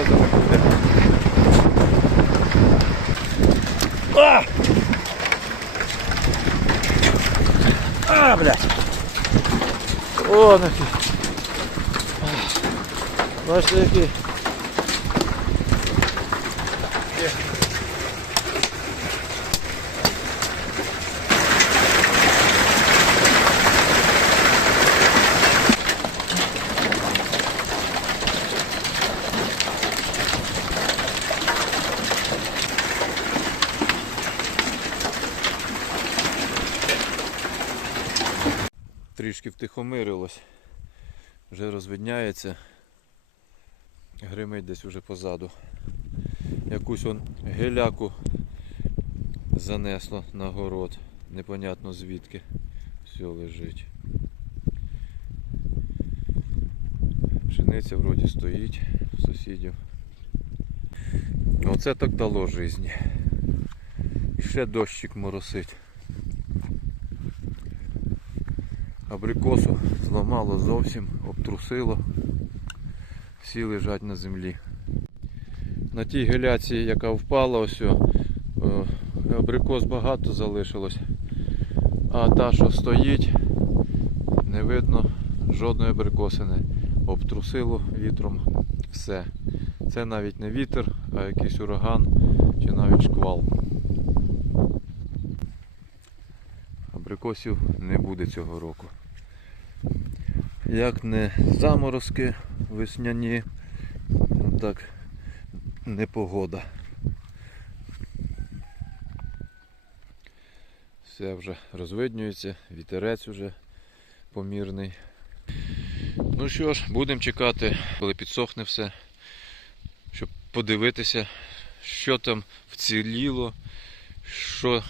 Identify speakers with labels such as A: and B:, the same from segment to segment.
A: абрикосами буде. А! А, блядь. О, нафіг. Бачите, який. Трішки втихомирилось. Вже розвидняється. Гримить десь уже позаду. Якусь он геляку занесло на город. Непонятно звідки. Все лежить. Пшениця вроді стоїть сусідів. Оце так дало житті. І ще дощик моросить. Абрикосу зламало зовсім, обтрусило. Всі лежать на землі. На тій геляці, яка впала, ось о, абрикос багато залишилось. А та, що стоїть, не видно жодної абрикосини. Обтрусило вітром все. Це навіть не вітер, а якийсь ураган чи навіть шквал. Абрикосів не буде цього року. Як не заморозки весняні, ну так не погода. Все вже розвиднюється, вітерець вже помірний. Ну що ж, будемо чекати, коли підсохне все, щоб подивитися, що там вціліло, що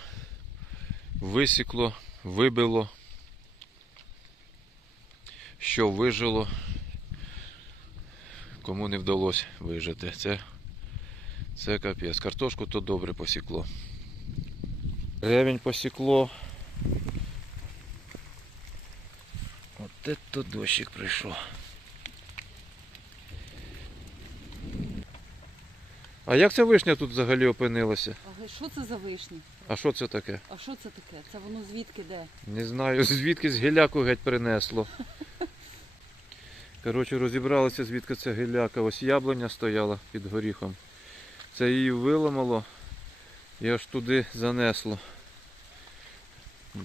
A: висікло, вибило, що вижило, кому не вдалося вижити. Це, це капець. Картошку то добре посікло. Ревень посікло. От це дощик прийшов. А як ця вишня тут взагалі опинилася?
B: Ага, що це за вишні?
A: А що це таке?
B: А що це таке? Це воно звідки де?
A: Не знаю, звідки з гіляку геть принесло. Коротше, розібралися, звідки ця гіляка. Ось яблуня стояла під горіхом. Це її виламало і аж туди занесло.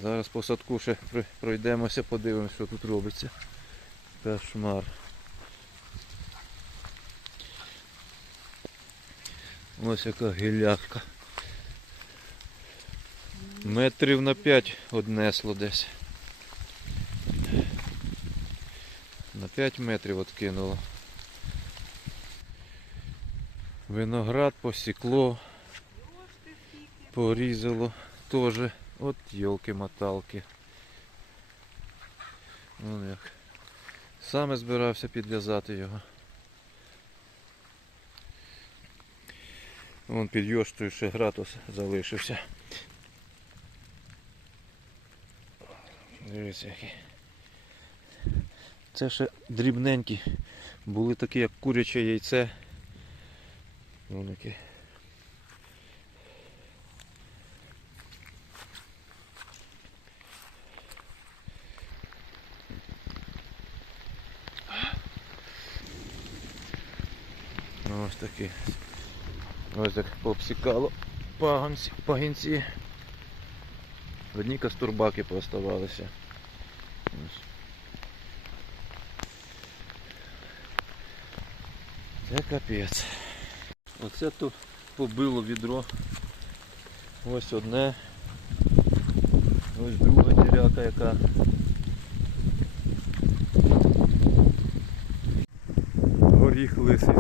A: Зараз по садку ще пройдемося, подивимося, що тут робиться. Кошмар. Ось яка гілячка. Метрів на 5 однесло десь. 5 метрів откинуло. Виноград посікло, порізало теж. От йолки-моталки. Вон як. Саме збирався підв'язати його. Вон під йоштою ще гратус залишився. Дивіться які. Це ще дрібненькі. Були такі, як куряче яйце. Вон які. Ось такі. Ось так пообсікало пагонці, пагінці. Одні кастурбаки пооставалися. Ось. Це капець. Оце тут побило відро. Ось одне. Ось друга діряка яка. Горіх лисий